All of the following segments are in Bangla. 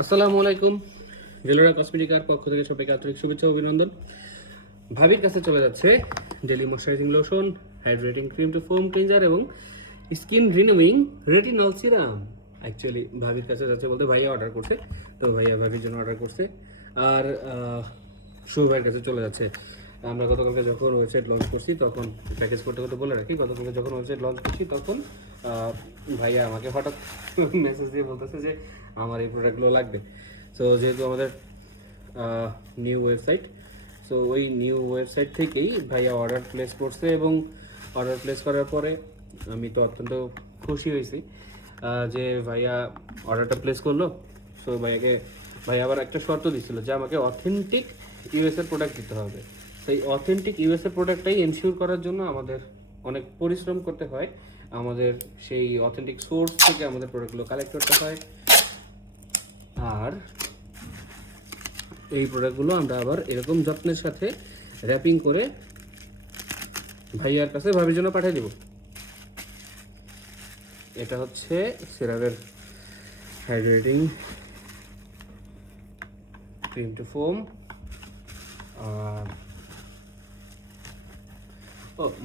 আসসালামু আলাইকুম। ভেলোরা কসমেটিকার পক্ষ থেকে সবাইকে আন্তরিক শুভেচ্ছা ও অভিনন্দন। ভাবির কাছে চলে যাচ্ছে daily moisturising lotion, hydrating cream to foam cleanser এবং skin renewing retinol serum. Actually ভাবির কাছে যাচ্ছে বলতে ভাইয়া অর্ডার করছে, তো ভাইয়া ভাবির জন্য অর্ডার করছে। আর শুভ ভাইয়ের কাছে চলে যাচ্ছে। আমরা গতকালকে যখন ওয়েবসাইট লঞ্চ করছি তখন প্যাকেজ করতে করতে বলে রাখি, গতকালকে যখন ওয়েবসাইট লঞ্চ করছি তখন ভাইয়া আমাকে হঠাৎ মেসেজ দিয়ে বলতেছে যে আমার এই প্রোডাক্টগুলো লাগবে। সো যেহেতু আমাদের নিউ ওয়েবসাইট, সো ওই নিউ ওয়েবসাইট থেকেই ভাইয়া অর্ডার প্লেস করছে এবং অর্ডার প্লেস করার পরে আমি তো অত্যন্ত খুশি হয়েছি যে ভাইয়া অর্ডারটা প্লেস করলো। সো ভাইয়া আবার একটা শর্ত দিচ্ছিল যে আমাকে অথেন্টিক ইউএসএর প্রোডাক্ট দিতে হবে। সেই অথেন্টিক ইউএসএর প্রোডাক্টটাই এনশিওর করার জন্য আমাদের অনেক পরিশ্রম করতে হয়, আমাদের সেই অথেন্টিক সোর্স থেকে আমাদের প্রোডাক্টগুলো কালেক্ট করতে হয়। আর এই প্রোডাক্টগুলো আমরা আবার এরকম যত্নের সাথে র্যাপিং করে ভাইয়ার কাছে ভাবির জন্য পাঠিয়ে দেব। এটা হচ্ছে সেরাভের হাইড্রেটিং ক্রিম টু ফোম।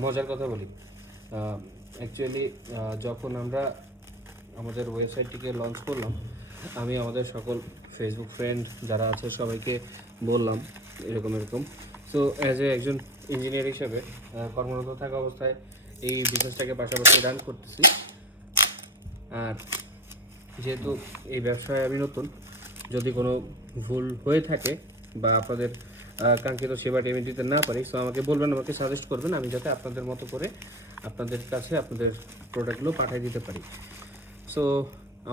মজার কথা বলি, অ্যাকচুয়ালি যখন আমরা আমাদের ওয়েবসাইটটিকে লঞ্চ করলাম, আমি আমাদের সকল ফেসবুক ফ্রেন্ড যারা আছে সবাইকে বললাম এরকম এরকম। সো অ্যাজ এ একজন ইঞ্জিনিয়ার হিসেবে কর্মরত থাকা অবস্থায় এই বিজনেসটাকে পাশাপাশি রান করতেছি। আর যেহেতু এই ব্যবসায় আমি নতুন, যদি কোনো ভুল হয়ে থাকে বা আপনাদের কাঙ্ক্ষিত সেবাটি আমি দিতে না পারি, সো আমাকে বলবেন, আমাকে সাজেস্ট করবেন, আমি যাতে আপনাদের মতো করে আপনাদের কাছে আপনাদের প্রোডাক্টগুলো পাঠিয়ে দিতে পারি। সো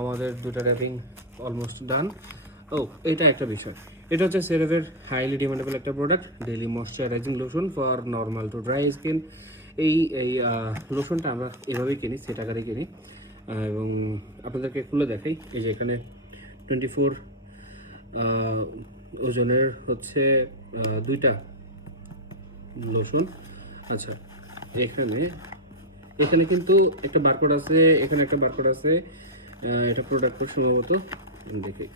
আমাদের দুটা র্যাপিং অলমোস্ট ডান। এটা একটা বিষয়, এটা হচ্ছে সেরাভের হাইলি ডিমান্ডেবল একটা product, daily moisturising lotion for normal to dry skin. এই এই লোশনটা আমরা এভাবেই কিনি, সেট আকারে কিনি। এবং আপনাদেরকে খুলে দেখাই, এই যে এখানে 24 ওজনের হচ্ছে দুইটা লোশন। আচ্ছা, এখানে এখানে কিন্তু একটা বারকোড আছে, এখানে একটা বারকোড আছে। এটা প্রোডাক্ট খুব সম্ভবত দেখি।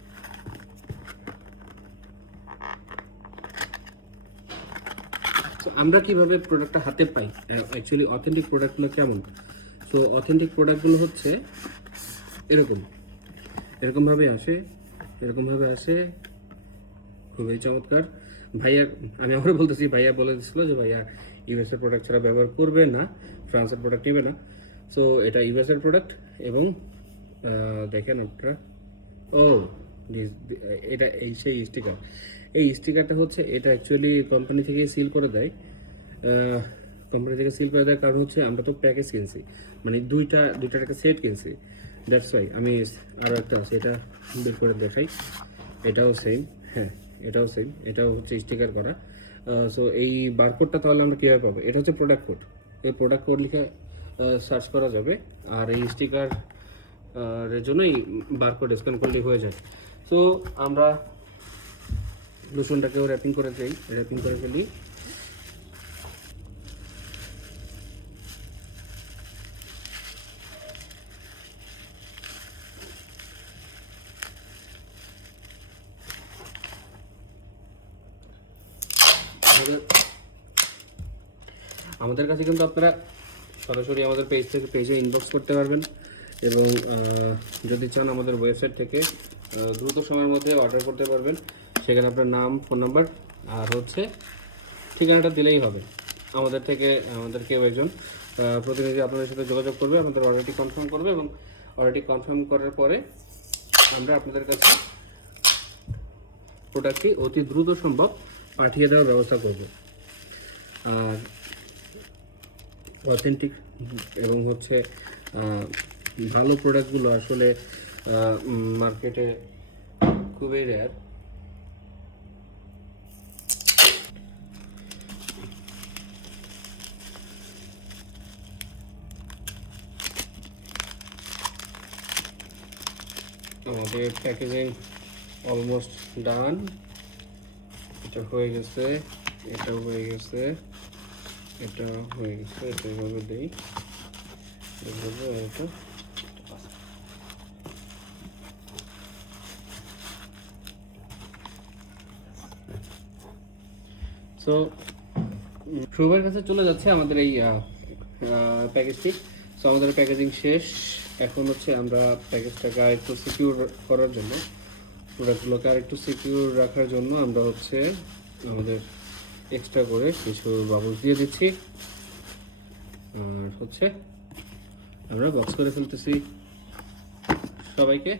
আমরা কিভাবে প্রোডাক্টটা হাতে পাই, অ্যাকচুয়ালি অথেন্টিক প্রোডাক্টগুলো কেমন? সো অথেন্টিক প্রোডাক্টগুলো হচ্ছে এরকম এরকমভাবে আসে, এরকমভাবে আসে, খুবই চমৎকার। ভাইয়া, আমি আবারও বলতেছি, ভাইয়া বলে দিচ্ছিল যে ভাইয়া ইউএসএর প্রোডাক্ট ছাড়া ব্যবহার করবে না, ফ্রান্সের প্রোডাক্ট নেবে না। সো এটা ইউএসএর প্রোডাক্ট এবং দেখেন আপনারা, ও এটা এই সেই স্টিকার। এই স্টিকারটা হচ্ছে, এটা অ্যাকচুয়ালি কোম্পানি থেকে সিল করে দেয়। কোম্পানি থেকে সিল করে দেয় কারণ হচ্ছে আমরা তো প্যাকেজ কিনছি, মানে দুইটা একটা সেট কিনছি, দ্যাটস ওয়াই। আমি আরও একটা আছে, এটা বের করে দেখাই। এটাও সেম, হ্যাঁ এটাও সেম, এটাও হচ্ছে স্টিকার করা। সো এই বারকোডটা তাহলে আমরা কীভাবে পাবো? এটা হচ্ছে প্রোডাক্ট কোড। এই প্রোডাক্ট কোড লিখে সার্চ করা যাবে, আর এই স্টিকার এর জন্যই বারকোড স্ক্যান করলে হয়ে যায়। সো আমরা লোশনটাকেও র্যাপিং করে দেই, র্যাপিং করে ফেলি। আমাদের কাছে কিন্তু আপনারা সরাসরি আমাদের পেজে ইনবক্স করতে পারবেন এবং যদি চান আমাদের ওয়েবসাইট থেকে দ্রুত সময়ের মধ্যে অর্ডার করতে পারবেন। সেখানে আপনার নাম, ফোন নাম্বার আর হচ্ছে ঠিকানাটা দিলেই হবে। আমাদের কেউ একজন প্রতিনিধি আপনাদের সাথে যোগাযোগ করবে, আপনাদের অর্ডারটি কনফার্ম করবে এবং অর্ডারটি কনফার্ম করার পরে আমরা আপনাদের কাছে প্রোডাক্টটি অতি দ্রুত সম্ভব পাঠিয়ে দেওয়ার ব্যবস্থা করব। আর অথেন্টিক এবং হচ্ছে ভালো প্রোডাক্টগুলো আসলে মার্কেটে খুবই রেয়ার। আমাদের প্যাকেজিং অলমোস্ট ডান, এটা হয়ে গেছে, এটাও হয়ে গেছে, এটা হয়ে গেছে। এটা এভাবে দিই, এটা সো শুভের কাছে চলে যাচ্ছে আমাদের এই প্যাকেজটি। সো আমাদের প্যাকেজিং শেষ। এখন হচ্ছে আমরা প্যাকেজটাকে আর একটু সিকিউর করার জন্য, প্রোডাক্টগুলোকে আর একটু সিকিউর রাখার জন্য আমরা হচ্ছে আমাদের এক্সট্রা করে কিছু বাবলস দিয়ে দিচ্ছি। আর হচ্ছে আমরা বক্স করে ফেলতেছি সবাইকে।